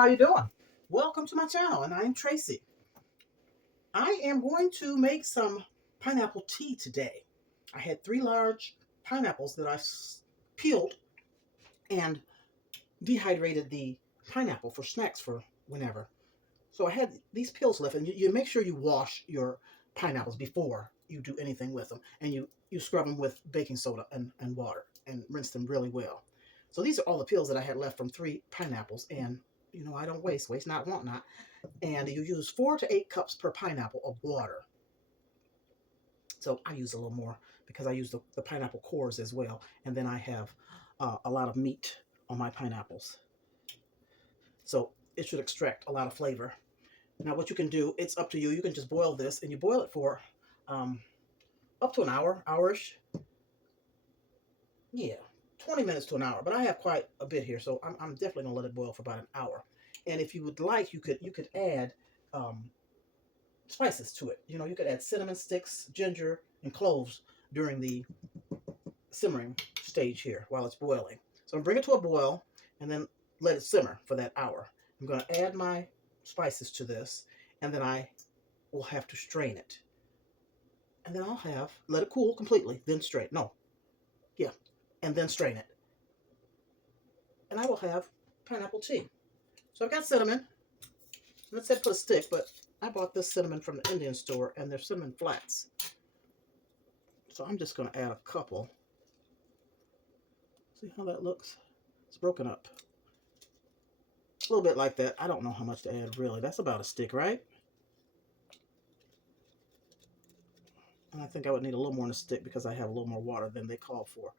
how you doing? Welcome to my channel, and I'm Tracy. I am going to make some pineapple tea today. I had 3 large pineapples that I peeled and dehydrated the pineapple for snacks for whenever. So I had these peels left, and you make sure you wash your pineapples before you do anything with them, and you scrub them with baking soda and water and rinse them really well. So these are all the peels that I had left from 3 pineapples, and I don't waste not, want not. And you use 4 to 8 cups per pineapple of water. So I use a little more because I use the pineapple cores as well. And then I have a lot of meat on my pineapples. So it should extract a lot of flavor. Now what you can do, it's up to you. You can just boil this, and you boil it for up to an hour, hourish. Yeah, 20 minutes to an hour. But I have quite a bit here, so I'm definitely gonna let it boil for about an hour. And if you would like, you could add spices to it. You could add cinnamon sticks, ginger, and cloves during the simmering stage here while it's boiling. So I'm bring it to a boil and then let it simmer for that hour. I'm going to add my spices to this, and then I will have to strain it. And then let it cool completely, then strain. No, yeah, and then strain it. And I will have pineapple tea. So I've got cinnamon. Let's say put a stick, but I bought this cinnamon from the Indian store, and they're cinnamon flats. So I'm just going to add a couple. See how that looks? It's broken up. A little bit like that. I don't know how much to add, really. That's about a stick, right? And I think I would need a little more in a stick because I have a little more water than they call for.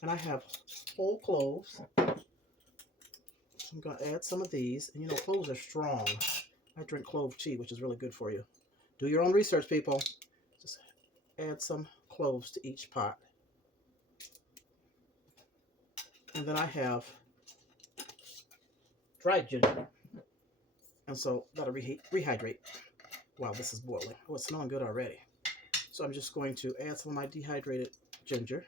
And I have whole cloves. So I'm going to add some of these. And cloves are strong. I drink clove tea, which is really good for you. Do your own research, people. Just add some cloves to each pot. And then I have dried ginger. And so that'll rehydrate while this is boiling. Oh, it's smelling good already. So I'm just going to add some of my dehydrated ginger.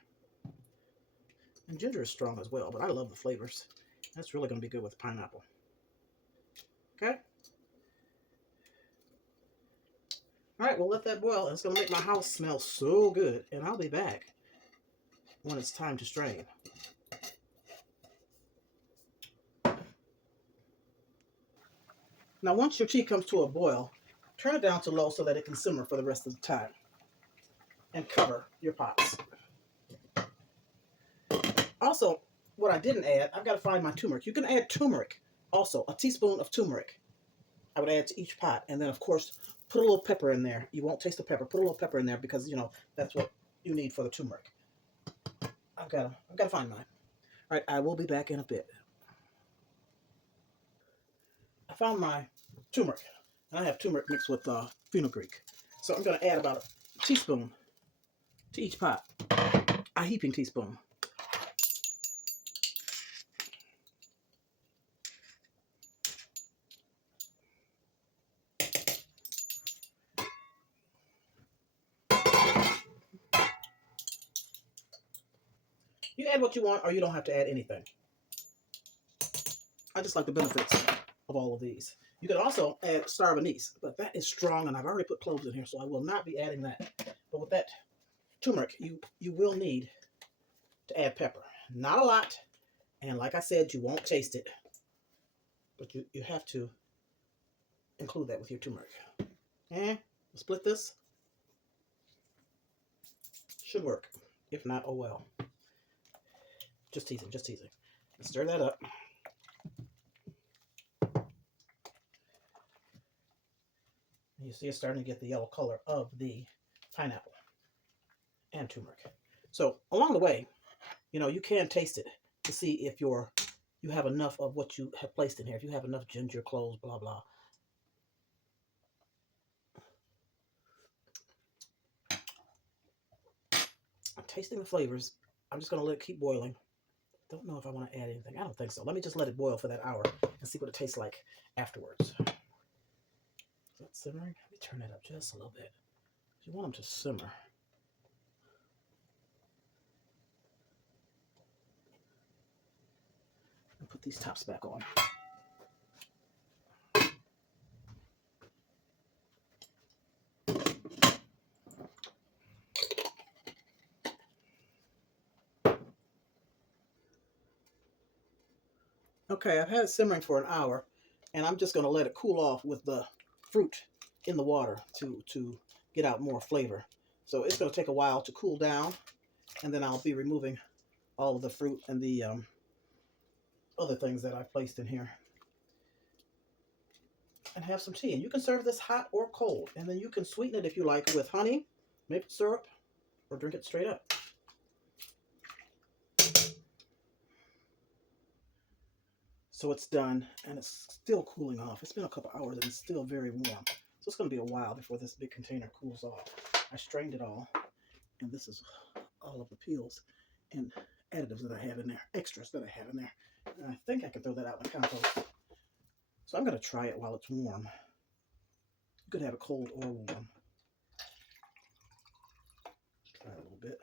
And ginger is strong as well, but I love the flavors. That's really going to be good with pineapple. Okay? All right, we'll let that boil. It's going to make my house smell so good. And I'll be back when it's time to strain. Now, once your tea comes to a boil, turn it down to low so that it can simmer for the rest of the time. And cover your pots. Also, what I didn't add, I've got to find my turmeric. You can add turmeric also, a teaspoon of turmeric. I would add to each pot. And then, of course, put a little pepper in there. You won't taste the pepper. Put a little pepper in there because, that's what you need for the turmeric. I've got to find mine. All right, I will be back in a bit. I found my turmeric. And I have turmeric mixed with fenugreek. So I'm going to add about a teaspoon to each pot. A heaping teaspoon. You add what you want, or you don't have to add anything. I just like the benefits of all of these. You could also add star of anise, but that is strong, and I've already put cloves in here, so I will not be adding that. But with that turmeric, you will need to add pepper. Not a lot, and like I said, you won't taste it, but you have to include that with your turmeric. And split this. Should work. If not, oh well. Just teasing, just teasing. Stir that up. You see it's starting to get the yellow color of the pineapple and turmeric. So along the way, you can taste it to see if you have enough of what you have placed in here. If you have enough ginger, cloves, blah, blah. I'm tasting the flavors. I'm just going to let it keep boiling. Don't know if I want to add anything. I don't think so. Let me just let it boil for that hour and see what it tastes like afterwards. Is that simmering? Let me turn that up just a little bit. You want them to simmer. put these tops back on. Okay, I've had it simmering for an hour, and I'm just going to let it cool off with the fruit in the water to get out more flavor. So it's going to take a while to cool down, and then I'll be removing all of the fruit and the other things that I placed in here. And have some tea. And you can serve this hot or cold. And then you can sweeten it if you like with honey, maple syrup, or drink it straight up. So it's done, and it's still cooling off. It's been a couple hours, and it's still very warm. So it's going to be a while before this big container cools off. I strained it all, and this is all of the peels and additives that I have in there, extras that I have in there. And I think I can throw that out in the compost. So I'm going to try it while it's warm. You could have it cold or warm. Try it a little bit.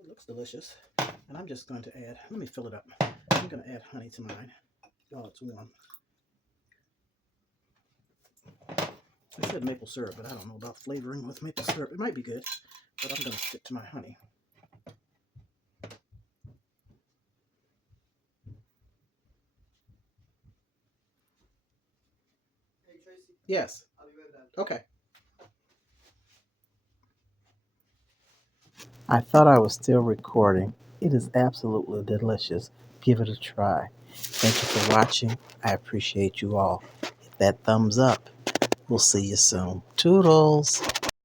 It looks delicious. And I'm just going to add, let me fill it up. I'm going to add honey to mine while it's warm. I said maple syrup, but I don't know about flavoring with maple syrup. It might be good, but I'm going to stick to my honey. Hey, Tracy. Yes. I'll be right back. Okay. I thought I was still recording. It is absolutely delicious. Give it a try. Thank you for watching. I appreciate you all. Hit that thumbs up. We'll see you soon. Toodles.